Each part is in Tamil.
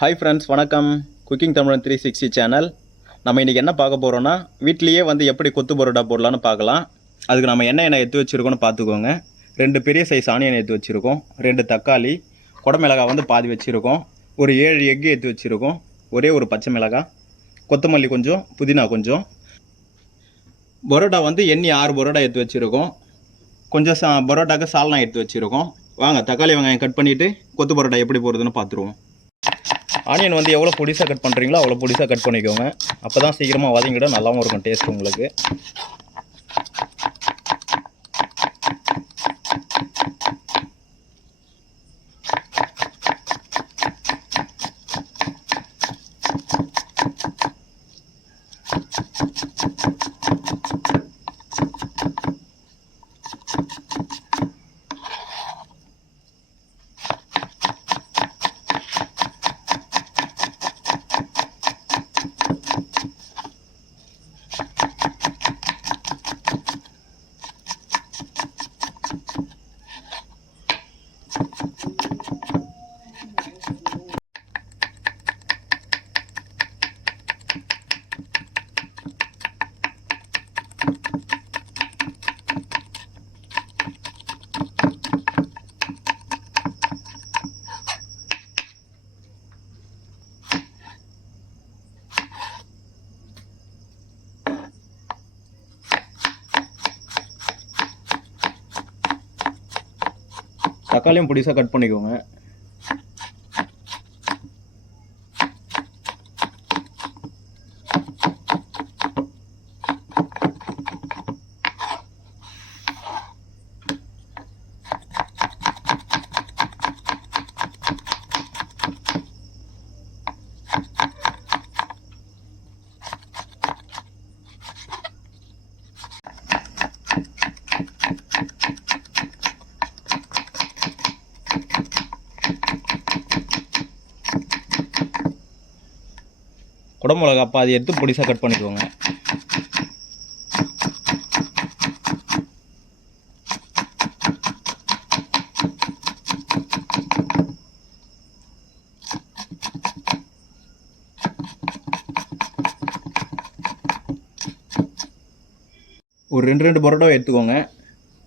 ஹாய் ஃப்ரெண்ட்ஸ், வணக்கம். குக்கிங் தமிழன் 360 சேனல். நம்ம இன்றைக்கி என்ன பார்க்க போகிறோன்னா, வீட்லேயே வந்து எப்படி கொத்து பரோட்டா போடலான்னு பார்க்கலாம். அதுக்கு நம்ம என்ன எடுத்து வச்சுருக்கோன்னு பார்த்துக்கோங்க. 2 பெரிய சைஸ் ஆனியன் எடுத்து வச்சுருக்கோம், 2 தக்காளி, குடமிளகாய் வந்து பாதி வச்சுருக்கோம், ஒரு 7 எக்கு எடுத்து வச்சுருக்கோம், ஒரே ஒரு பச்சை மிளகாய், கொத்தமல்லி கொஞ்சம், புதினா கொஞ்சம். பரோட்டா வந்து எண்ணி 6 பரோட்டா எடுத்து வச்சுருக்கோம், கொஞ்சம் பரோட்டாக்கு சால்னா எடுத்து வச்சுருக்கோம். வாங்க தக்காளி வெங்காயம் கட் பண்ணிவிட்டு கொத்து பரோட்டா எப்படி போடுறதுன்னு பார்த்துருவோம். ஆனியன் வந்து எவ்வளோ பொடிசாக கட் பண்ணுறீங்களோ அவ்வளோ பொடிசாக கட் பண்ணிக்கோங்க. அப்போ தான் சீக்கிரமாக வதங்கிடும், நல்லாவும் இருக்கும் டேஸ்ட் உங்களுக்கு. தக்காளியும் பொடிசாக கட் பண்ணிக்கோங்க. குடமிளகா பாதி எடுத்து பொடிசாக கட் பண்ணிக்கோங்க. ஒரு 2 பரோட்டாவை எடுத்துக்கோங்க,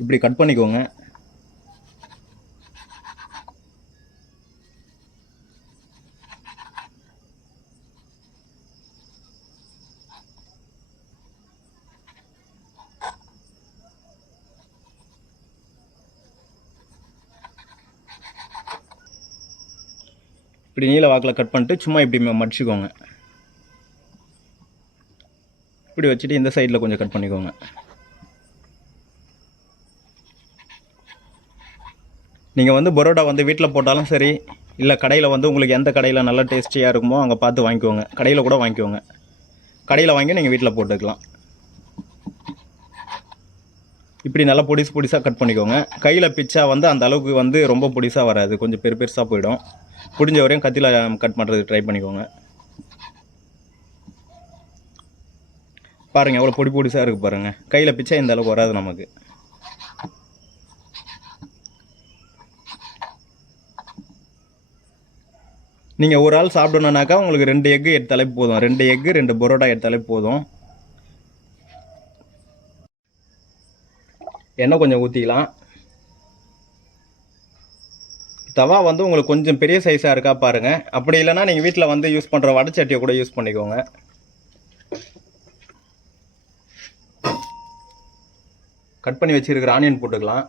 இப்படி கட் பண்ணிக்கோங்க. இப்படி நீல வாக்கில் கட் பண்ணிட்டு சும்மா இப்படி மடிச்சுக்கோங்க. இப்படி வச்சுட்டு இந்த சைடில் கொஞ்சம் கட் பண்ணிக்கோங்க. நீங்கள் வந்து பரோட்டா வந்து வீட்டில் போட்டாலும் சரி, இல்லை கடையில் வந்து உங்களுக்கு எந்த கடையில் நல்ல டேஸ்டியாக இருக்குமோ அங்கே பார்த்து வாங்கிக்கோங்க. கடையில் கூட வாங்கிக்கோங்க. கடையில் வாங்கி நீங்கள் வீட்டில் போட்டுக்கலாம். இப்படி நல்லா பொடிசாக கட் பண்ணிக்கோங்க. கையில் பிச்சா வந்து அந்த அளவுக்கு வந்து ரொம்ப பொடிசாக வராது, கொஞ்சம் பெருசாக போயிடும். முடிஞ்ச வரையும் கத்தியில் கட் பண்ணுறதுக்கு ட்ரை பண்ணிக்கோங்க. பாருங்கள் எவ்வளோ பொடிசாக இருக்குது பாருங்கள். கையில் பிச்சா இந்த அளவுக்கு வராது நமக்கு. நீங்கள் ஒரு ஆள் சாப்பிடணுன்னாக்கா உங்களுக்கு 2 எக்கு எடுத்தாலே போதும். 2 எக்கு 2 பரோட்டா எடுத்தாலே போதும். எண்ணெய் கொஞ்சம் ஊற்றிக்கலாம். தவா வந்து உங்களுக்கு கொஞ்சம் பெரிய சைஸாக இருக்கா பாருங்கள். அப்படி இல்லைன்னா நீங்கள் வீட்டில் வந்து யூஸ் பண்ணுற வடைச்சட்டியை கூட யூஸ் பண்ணிக்கோங்க. கட் பண்ணி வச்சுருக்கிற ஆனியன் போட்டுக்கலாம்.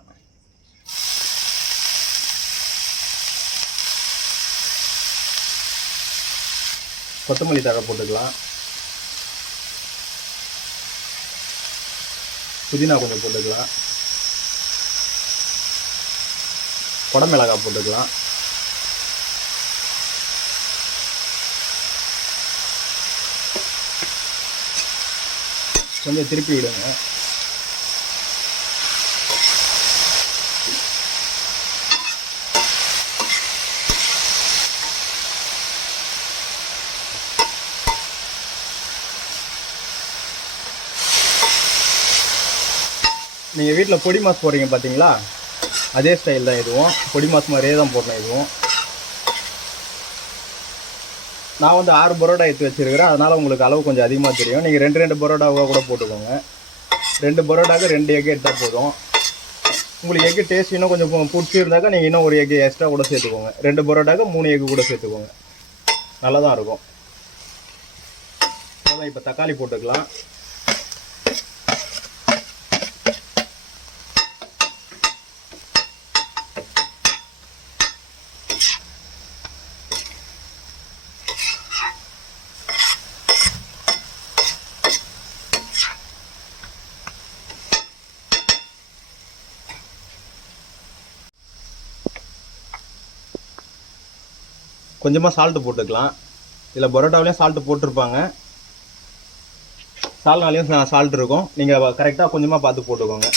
கொத்தமல்லி தழை போட்டுக்கலாம். புதினா கொஞ்சம் போட்டுக்கலாம். குடமிளகாய் போட்டுக்கலாம். கொஞ்சம் திருப்பி விடுங்க. நீங்கள் வீட்டில் பொடி மாஸ் போடுறீங்க பார்த்தீங்களா, அதே ஸ்டைல் தான் இதுவும். பொடி மாஸ் மாதிரியே தான் போடணும் இதுவும். நான் வந்து 6 பரோட்டா எடுத்து வச்சுருக்கிறேன், அதனால் உங்களுக்கு அளவு கொஞ்சம் அதிகமாக தெரியும். நீங்கள் 2 பரோட்டாவாக கூட போட்டுக்கோங்க. 2 பரோட்டாவுக்கு 2 எக் எடுத்தால் போதும். உங்களுக்கு எக்கு டேஸ்ட் இன்னும் கொஞ்சம் பிடிச்சிருந்தாக்கா நீங்கள் இன்னும் ஒரு எக்கு எக்ஸ்ட்ரா கூட சேர்த்துக்கோங்க. 2 பரோட்டாவுக்கு 3 எக்கு கூட சேர்த்துக்கோங்க, நல்லா தான் இருக்கும். இப்போ தக்காளி போட்டுக்கலாம். கொஞ்சமாக சால்ட்டு போட்டுக்கலாம். இதில் பரோட்டாவிலையும் சால்ட்டு போட்டிருப்பாங்க, சால்னாலையும் சால்ட் இருக்கும். நீங்கள் கரெக்டாக கொஞ்சமாக பார்த்து போட்டுக்கோங்க.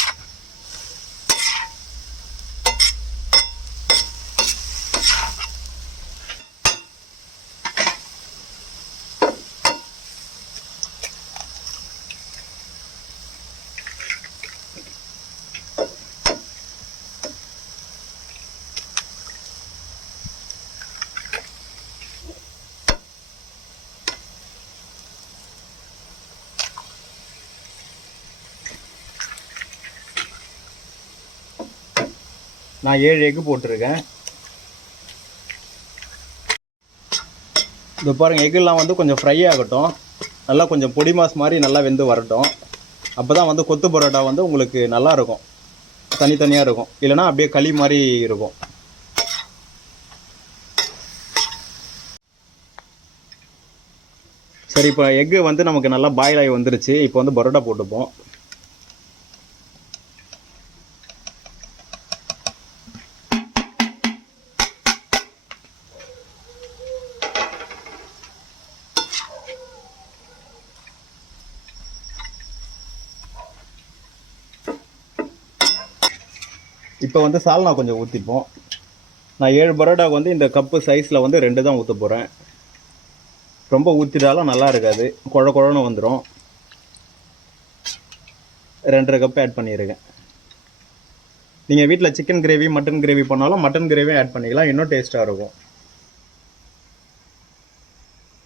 நான் 7 எக்கு போட்டிருக்கேன். இது பாருங்கள், எக்குலாம் வந்து கொஞ்சம் ஃப்ரை ஆகட்டும், நல்லா கொஞ்சம் பொடி மாஸ் மாதிரி நல்லா வெந்து வரட்டும். அப்போ தான் வந்து கொத்து பரோட்டா வந்து உங்களுக்கு நல்லா இருக்கும், தனித்தனியாக இருக்கும். இல்லைனா அப்படியே களி மாதிரி இருக்கும். சரி, இப்போ எக்கு வந்து நமக்கு நல்லா பாயில் ஆகி வந்துருச்சு. இப்போ வந்து பரோட்டா போட்டுப்போம். இப்போ வந்து சால்னா கொஞ்சம் ஊற்றிப்போம். நான் 7 பரோட்டாவுக்கு வந்து இந்த கப்பு சைஸில் வந்து 2 தான் ஊற்ற போகிறேன். ரொம்ப ஊற்றிட்டாலும் நல்லா இருக்காது, குழன்னு வந்துடும். 2.5 கப் ஆட் பண்ணியிருக்கேன். நீங்கள் வீட்டில் சிக்கன் கிரேவி மட்டன் கிரேவி பண்ணாலும் மட்டன் கிரேவியும் ஆட் பண்ணிக்கலாம், இன்னும் டேஸ்ட்டாக இருக்கும்.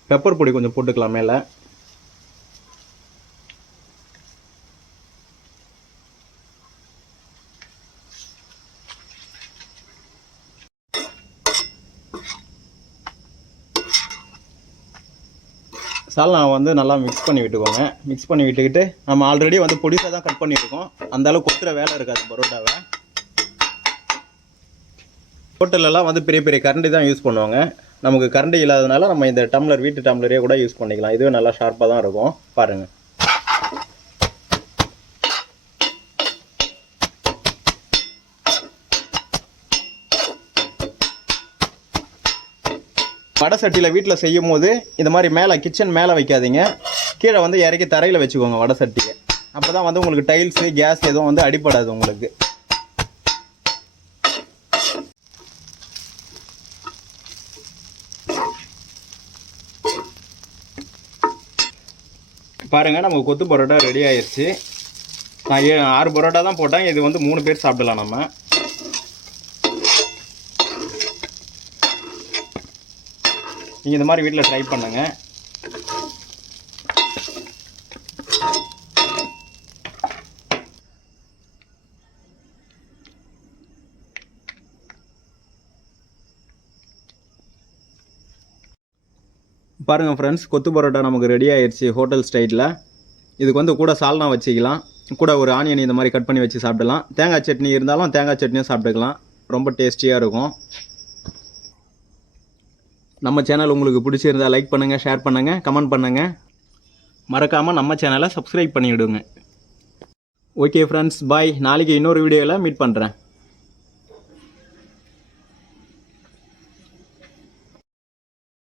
பெப்பர் பொடி கொஞ்சம் போட்டுக்கலாம் மேலே. சால்னா வந்து நல்லா மிக்ஸ் பண்ணி விட்டுக்கோங்க. மிக்ஸ் பண்ணி விட்டுக்கிட்டு நம்ம ஆல்ரெடி வந்து பொடிசாக தான் கட் பண்ணியிருக்கோம், அந்த அளவுக்கு கொத்துற வேலை இருக்காது பரோட்டாவை. ஹோட்டலெல்லாம் வந்து பெரிய பெரிய கரண்டி தான் யூஸ் பண்ணுவாங்க. நமக்கு கரண்டி இல்லாததுனால நம்ம இந்த டம்ளர், வீட்டு டம்ளரே கூட யூஸ் பண்ணிக்கலாம். இதுவே நல்லா ஷார்ப்பாக தான் இருக்கும். பாருங்கள், வடை சட்டியில் வீட்டில் செய்யும் போது இந்த மாதிரி மேலே கிச்சன் மேலே வைக்காதீங்க, கீழே வந்து இறக்கி தரையில் வச்சுக்கோங்க வடை சட்டியை. அப்போ தான் வந்து உங்களுக்கு டைல்ஸு கேஸ் எதுவும் வந்து அடிப்படாது உங்களுக்கு. பாருங்கள், நம்ம கொத்து பரோட்டா ரெடி ஆயிடுச்சு. நான் 6 பரோட்டா தான் போட்டேன், இது வந்து 3 பேர் சாப்பிடலாம் நம்ம. நீங்கள் இந்த மாதிரி வீட்டில் ட்ரை பண்ணுங்கள். பாருங்கள் ஃப்ரெண்ட்ஸ், கொத்து பரோட்டா நமக்கு ரெடி ஆயிடுச்சு ஹோட்டல் ஸ்டைலில். இதுக்கு வந்து கூட சால்னா வச்சுக்கலாம், கூட ஒரு ஆனியன் இந்த மாதிரி கட் பண்ணி வச்சு சாப்பிடலாம். தேங்காய் சட்னி இருந்தாலும் தேங்காய் சட்னியும் சாப்பிட்டுக்கலாம், ரொம்ப டேஸ்டியாக இருக்கும். நம்ம சேனல் உங்களுக்கு பிடிச்சிருந்தால் லைக் பண்ணுங்கள், ஷேர் பண்ணுங்கள், கமெண்ட் பண்ணுங்கள். மறக்காமல் நம்ம சேனலை சப்ஸ்கிரைப் பண்ணிவிடுங்க. ஓகே ஃப்ரெண்ட்ஸ், பாய். நாளைக்கு இன்னொரு வீடியோவில் மீட் பண்ணுறேன்.